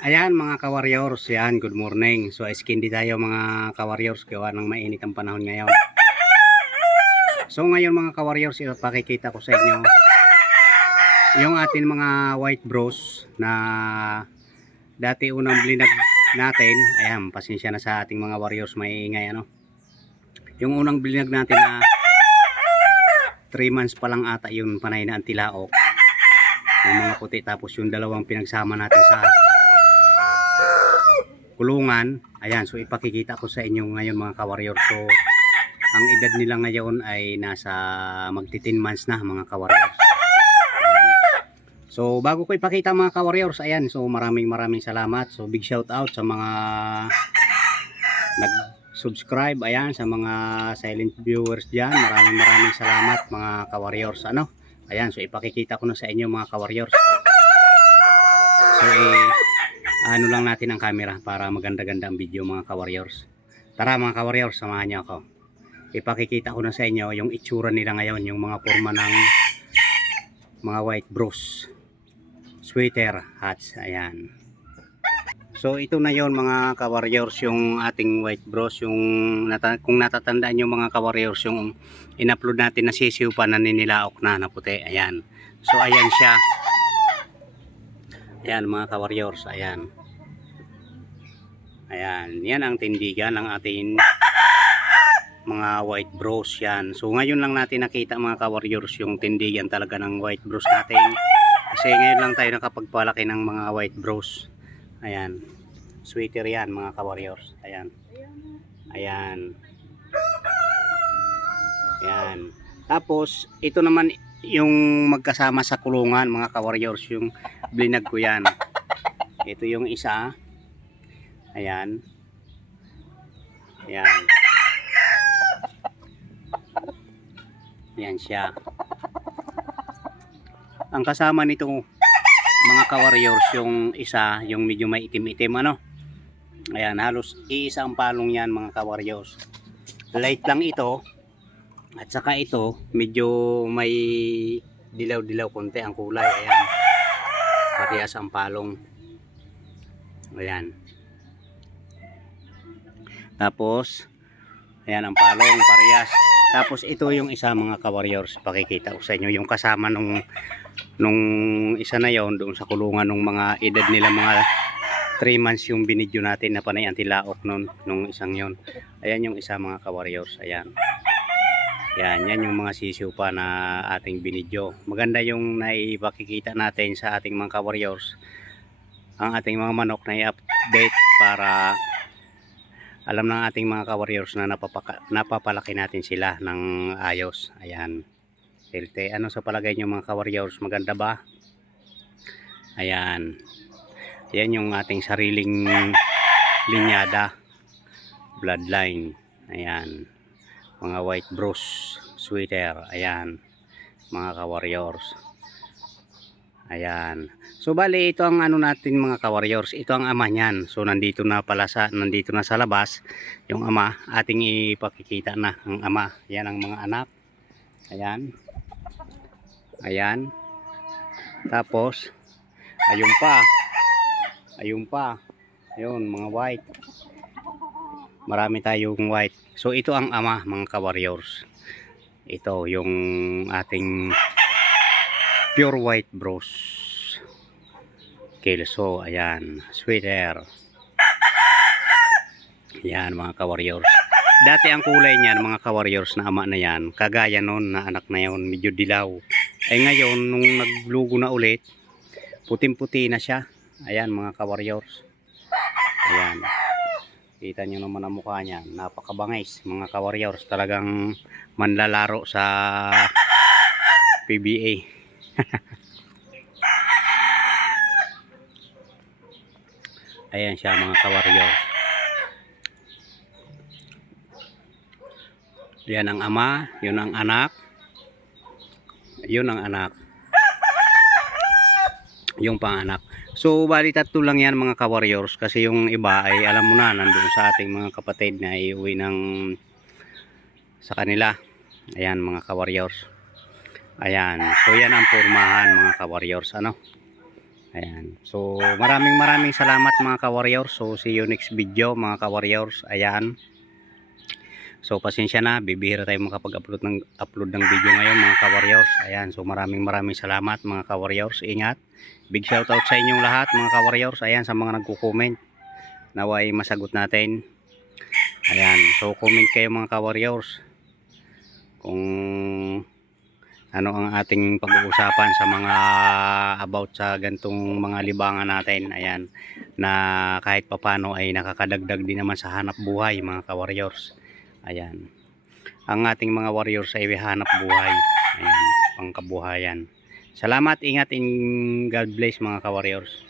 Ayan mga ka-warriors, yan, good morning. So skin di tayo mga ka-warriors, gawa ng mainit ang panahon ngayon. So ngayon mga ka-warriors, ipakikita ko sa inyo yung atin mga white bros na dati unang blinag natin. Ayan, pasensya na sa ating mga warriors maingay ano. Yung unang blinag natin na 3 months pa lang ata yung panay na antilaok. Yung mga puti, tapos yung dalawang pinagsama natin sa kulungan. Ayan, so ipakikita ko sa inyo ngayon mga ka-warrior. So ang edad nila ngayon ay nasa magti 10 months na mga ka-warriors. So bago ko ipakita mga ka-warriors, ayan, so maraming salamat. So big shout out sa mga nag-subscribe, ayan, sa mga silent viewers diyan. Maraming salamat mga ka-warriors. Ano? Ayan, so ipakikita ko na sa inyo mga ka-warriors. So ano lang natin ang camera para maganda-ganda ang video mga ka-warriors. Tara mga ka-warriors, samahan niyo ako. Ipakikita ko na sa inyo yung itsura nila ngayon, yung mga forma ng mga white bros, sweater hats. Ayan. So ito na yon mga ka-warriors, yung ating white bros, yung kung natatandaan nyo mga ka-warriors, yung in-upload natin na sisiw pa na ninilaok na puti. Ayan. So ayan siya. Ayan mga ka-warriors, ayan. Ayan, yan ang tindigan ng ating mga white bros yan. So ngayon lang natin nakita mga ka-warriors yung tindigan talaga ng white bros natin. Kasi ngayon lang tayo nakapagpalaki ng mga white bros. Ayan. Sweater yan mga ka-warriors. Ayan. Ayan. Ayan. Tapos ito naman yung magkasama sa kulungan mga ka-warriors, yung blinag ko yan. Ito yung isa. Ayan. Ayan. Ayan siya. Ang kasama nito mga ka-warriors, yung isa, yung medyo may itim-itim ano. Ayan, halos iisang palong yan mga ka-warriors. Light lang ito. At saka ito, medyo may dilaw-dilaw konti ang kulay. Ayan. Parehas ang palong. Ayan. Tapos, ayan ang palong, parehas. Tapos ito yung isa mga ka-warriors. Pakikita ko sa inyo yung kasama nung isa na yon doon sa kulungan, nung mga edad nila mga 3 months yung binidyo natin na panay antilaok nung isang yon. Ayan yung isa mga ka-warriors. Ayan. Yan yung mga sisiw pa na ating binidyo. Maganda yung naipakikita natin sa ating mga ka-warriors, ang ating mga manok na i-update para alam ng ating mga ka-warriors na napapalaki natin sila ng ayos. Ayan. Healthy. Ano sa palagay nyo mga ka-warriors? Maganda ba? Ayan. Yan yung ating sariling linyada. Bloodline. Ayan. Mga white bros, sweater. Ayan. Mga ka-warriors. Ayan. So bali ito ang ano natin mga ka-warriors. Ito ang ama niyan. So nandito na sa labas yung ama. Ating ipakikita na ang ama. Yan ang mga anak. Ayan. Ayan. Tapos ayun pa. Ayun pa. Ayun mga white. Marami tayong white. So ito ang ama mga ka-warriors. Ito yung ating pure white bros. Kelso, ayan, sweater. Ayan mga ka-warriors. Dati ang kulay niyan mga ka-warriors na ama na yan, kagaya nun na anak na yon, medyo dilaw. Ay ngayon nung naglugo na ulit, puting-puti na siya. Ayan mga ka-warriors. Ayan. Kita nyo naman ang mukha niya, napakabangis mga ka-warriors. Talagang manlalaro sa PBA. Ayan siya mga ka-warriors. Yan ang ama, yun ang anak. Yun ang anak. Yung panganak. So bali tatlo lang yan mga ka-warriors, kasi yung iba ay alam mo na, nandun sa ating mga kapatid na iuwi sa kanila. Ayan mga ka-warriors. Ayan. So yan ang pormahan mga ka-warriors. Ano? Ayan. So maraming salamat mga ka-warriors. So see you next video mga ka-warriors. Ayan. So pasensya na, bibihira tayo makapag-upload ng video ngayon mga ka-warriors. Ayan. So maraming salamat mga ka-warriors. Ingat. Big shoutout sa inyong lahat mga ka-warriors. Ayan, sa mga nagko-comment. Naway masagot natin. Ayan. So comment kayo mga ka-warriors kung ano ang ating pag-uusapan sa mga about sa gantong mga libangan natin. Ayan, na kahit papano ay nakakadagdag din naman sa hanap buhay mga ka-warriors. Ayan, ang ating mga warriors ay hanap buhay. Ayan, pangkabuhayan. Salamat, ingat, in God bless mga ka-warriors.